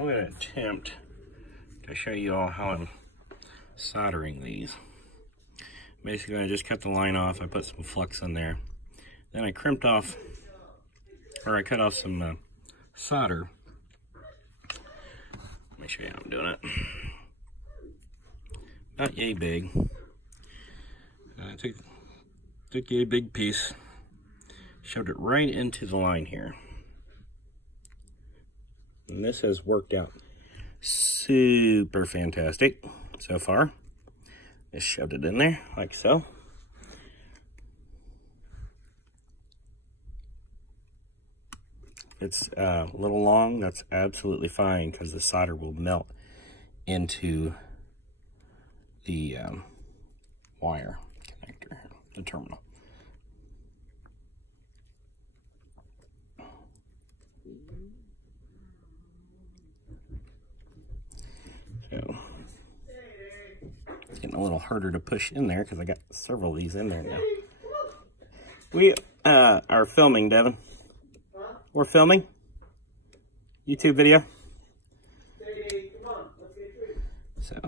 I'm going to attempt to show you all how I'm soldering these. Basically, I just cut the line off. I put some flux in there. Then I crimped off, or I cut off some solder. Let me show you how I'm doing it. Not yay big. I took a big piece, shoved it right into the line here. And this has worked out super fantastic so far. Just shoved it in there like so. It's a little long, that's absolutely fine because the solder will melt into the wire connector, the terminal. So it's getting a little harder to push in there because I got several of these in there now. We are filming, Devin. We're filming. YouTube video. So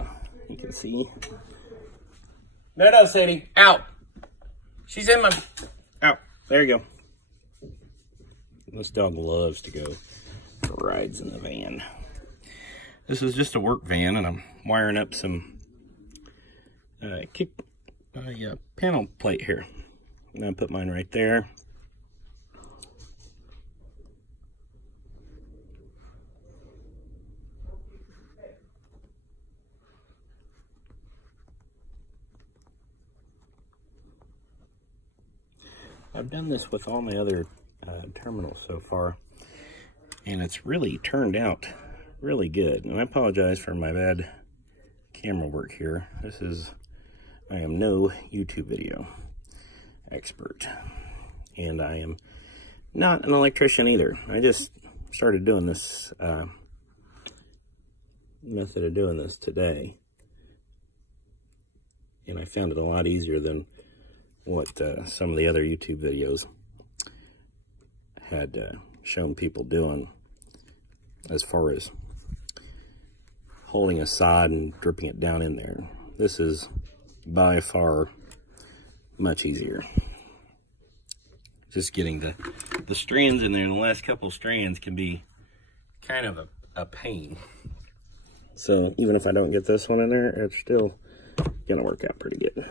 you can see. No, Sadie. Out. She's in my... Out. There you go. This dog loves to go for rides in the van. This is just a work van, and I'm wiring up some panel plate here. I'm going to put mine right there. I've done this with all my other terminals so far, and it's really turned out really good. And I apologize for my bad camera work here. I am no YouTube video expert, and I am not an electrician either. I just started doing this method of doing this today, and I found it a lot easier than what some of the other YouTube videos had shown people doing, as far as holding a sod and dripping it down in there. This is by far much easier. Just getting the strands in there, and the last couple strands can be kind of a pain. So even if I don't get this one in there, it's still gonna work out pretty good.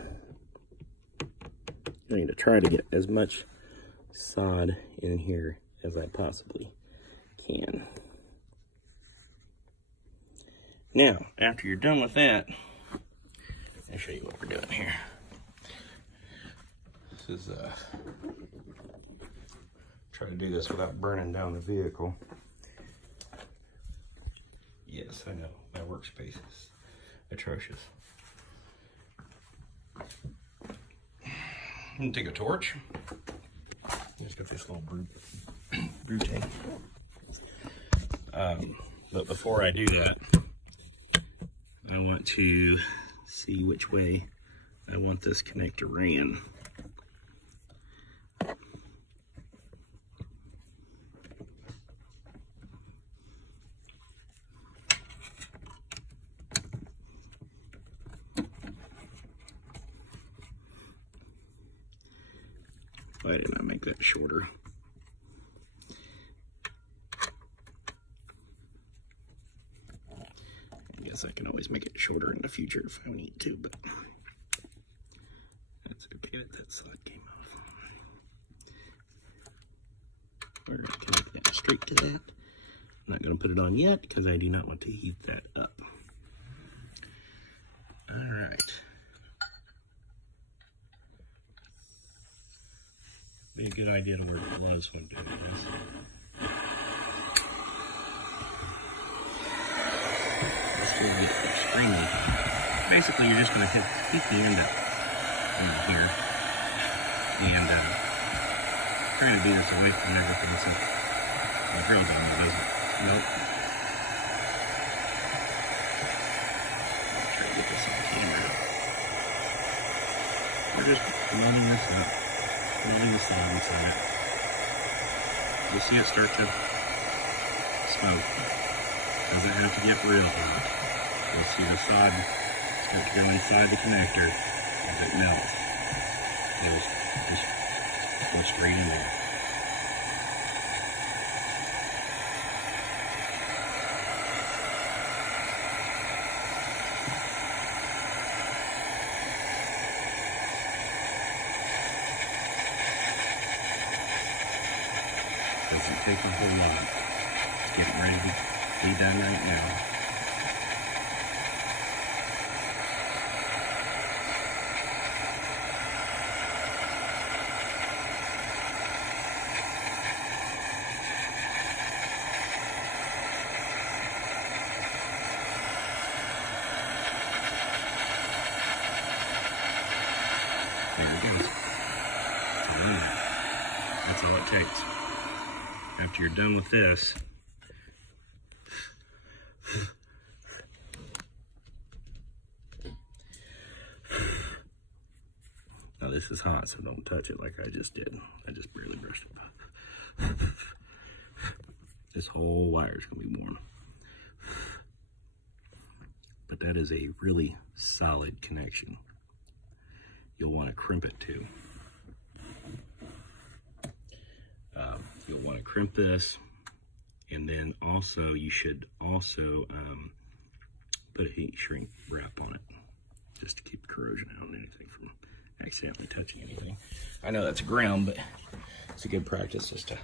I need to try to get as much sod in here as I possibly can. Now, after you're done with that, I'll show you what we're doing here. This is try to do this without burning down the vehicle. Yes, I know, my workspace is atrocious. I'm gonna take a torch. Just got this little brute. But before I do that, I want to see which way I want this connector ran. Why didn't I make that shorter? I guess I can always make it shorter in the future if I need to, but that's okay that that side came off. We're going to connect that straight to that. I'm not going to put it on yet because I do not want to heat that up. All right. Be a good idea to wear gloves when doing this. This will get extremely. Basically, you're just going to hit the end of here, and trying to do this away from everything. So my drill doesn't do it. Nope. Try to get this on camera. We're just loading this up. Loading this on inside it. You'll see it start to smoke. Doesn't have to get real hot. You'll see the side start to go inside the connector as it melts. It'll just go straight in there. Doesn't take a whole lot. It's getting ready to be done right now. There we go. That's all it takes. After you're done with this, now this is hot, so don't touch it like I just did. I just barely brushed it. This whole wire is going to be warm. But that is a really solid connection. You'll want to crimp it too. You'll want to crimp this, and then also you should also put a heat shrink wrap on it, just to keep the corrosion out and anything from accidentally touching anything. I know that's ground, but it's a good practice just to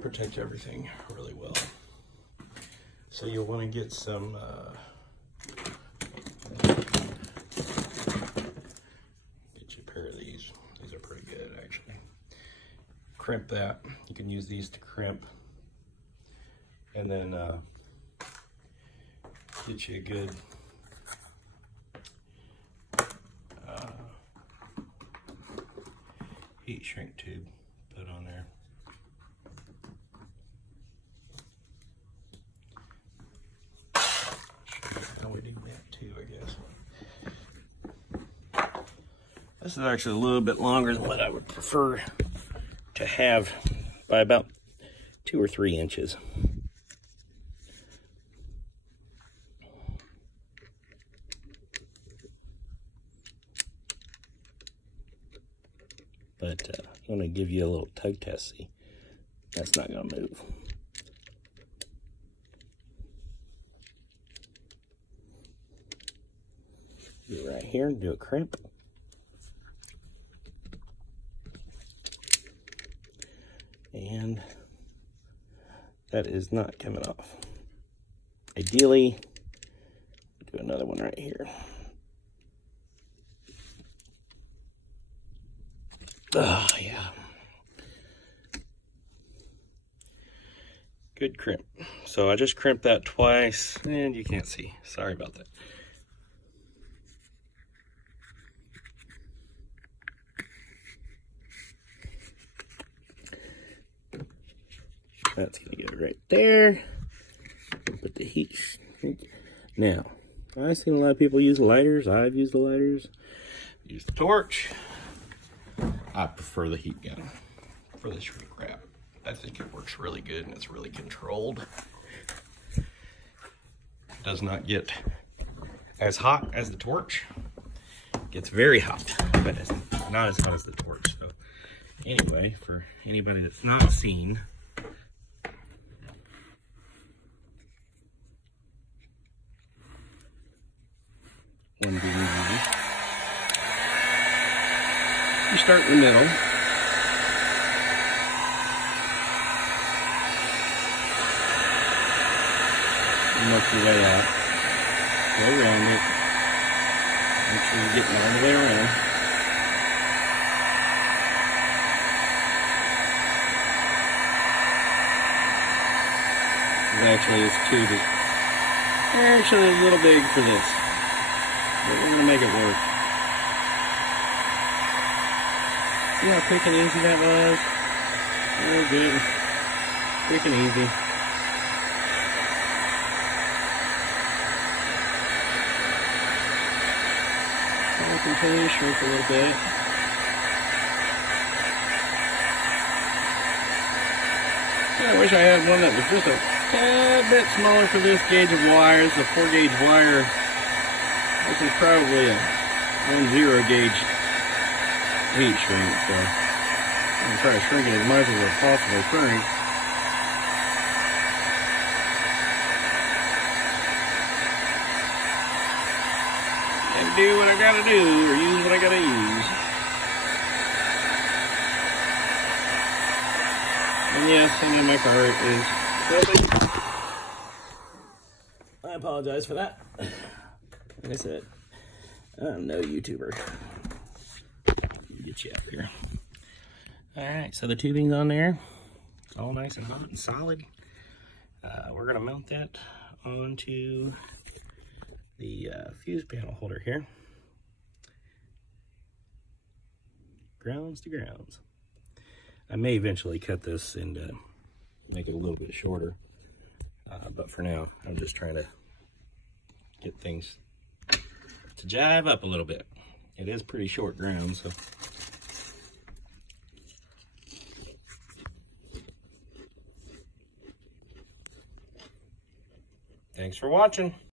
protect everything really well. So you'll want to get some get you a pair of these. These are pretty good, actually. Crimp that. You can use these to crimp, and then get you a good heat shrink tube put on there. How we do that too, I guess. This is actually a little bit longer than what I would prefer to have, by about 2 or 3 inches. But I'm going to give you a little tug test. See, that's not going to move. Do it right here, do a crimp. And that is not coming off. Ideally, do another one right here. Oh, yeah. Good crimp. So I just crimped that twice, and you can't see. Sorry about that. That's gonna go right there. Put the heat shrink. Now, I've seen a lot of people use lighters. I've used the lighters. Use the torch. I prefer the heat gun for the shrink wrap. I think it works really good and it's really controlled. It does not get as hot as the torch. It gets very hot, but it's not as hot as the torch. So anyway, for anybody that's not seen, one being easy. You start in the middle. And work your way out. Go around it. Make sure you're getting all the way around. Actually, this tube is actually a little big for this, but we're gonna make it work. See how quick and easy that was? Oh, good. Quick and easy. I'll continue to shrink a little bit. Yeah, I wish I had one that was just a A bit smaller for this gauge of wire. It's a 4-gauge wire. This is probably a 1/0 gauge heat shrink, so I'm gonna try to shrink it as much as I possibly shrink. Gotta do what I gotta do, or use what I gotta use. And yes, I know my car is filthy. I apologize for that. Like I said, I'm no YouTuber. Get you up here. Alright, so the tubing's on there. It's all nice and hot and solid. We're going to mount that onto the fuse panel holder here. Grounds to grounds. I may eventually cut this and make it a little bit shorter. But for now, I'm just trying to get things to jive up a little bit. It is pretty short ground, so. Thanks for watching.